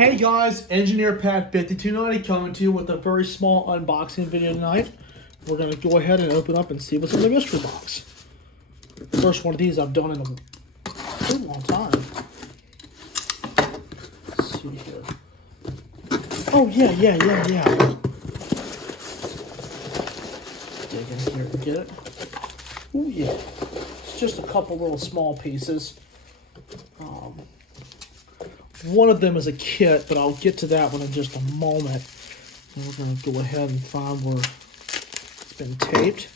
Hey guys, Engineer Pat 5290 coming to you with a very small unboxing video tonight. We're going to go ahead and open up and see what's in the mystery box. First one of these I've done in a pretty long time. Let's see here. Oh yeah. Dig in here and get it. Oh yeah. It's just a couple little small pieces. One of them is a kit, but I'll get to that one in just a moment. And we're going to go ahead and find where it's been taped.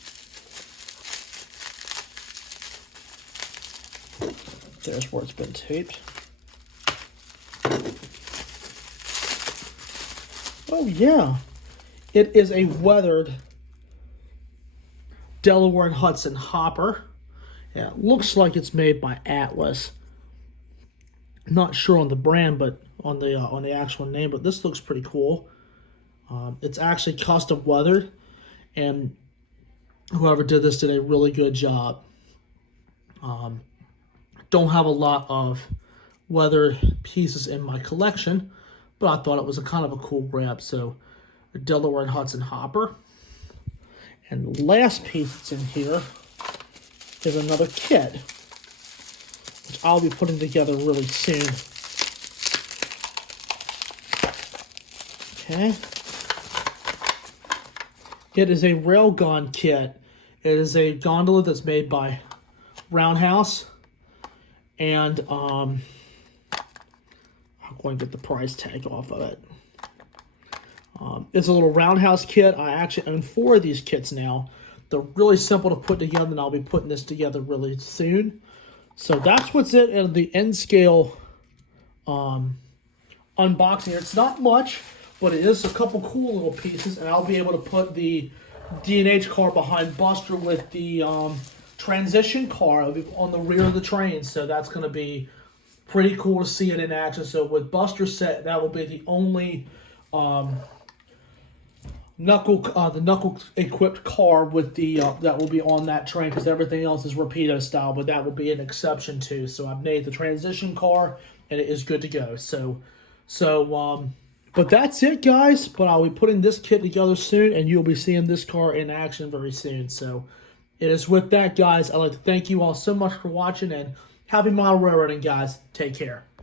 There's where it's been taped. Oh yeah, it is a weathered Delaware and Hudson hopper. Yeah, it looks like it's made by Atlas. Not sure on the brand, but on the actual name. But this looks pretty cool. It's actually custom weathered, and whoever did this did a really good job. Don't have a lot of weathered pieces in my collection, but I thought it was a kind of a cool grab. So, a Delaware and Hudson hopper, and the last piece that's in here is another kit, which I'll be putting together really soon. Okay. It is a railgun kit. It is a gondola that's made by Roundhouse. And I'm going to get the price tag off of it. It's a little Roundhouse kit. I actually own 4 of these kits now. They're really simple to put together, and I'll be putting this together really soon. So that's what's it in the N-scale unboxing here. It's not much, but it is a couple cool little pieces, and I'll be able to put the D&H car behind Buster with the transition car on the rear of the train. So that's going to be pretty cool to see it in action. So with Buster set, that will be the only knuckle equipped car with the that will be on that train, because everything else is Rapido style, but that will be an exception too. So I've made the transition car and it is good to go. But that's it, guys. But I'll be putting this kit together soon, and you'll be seeing this car in action very soon. So it is with that, guys. I'd like to thank you all so much for watching, and happy model railroading, guys. Take care.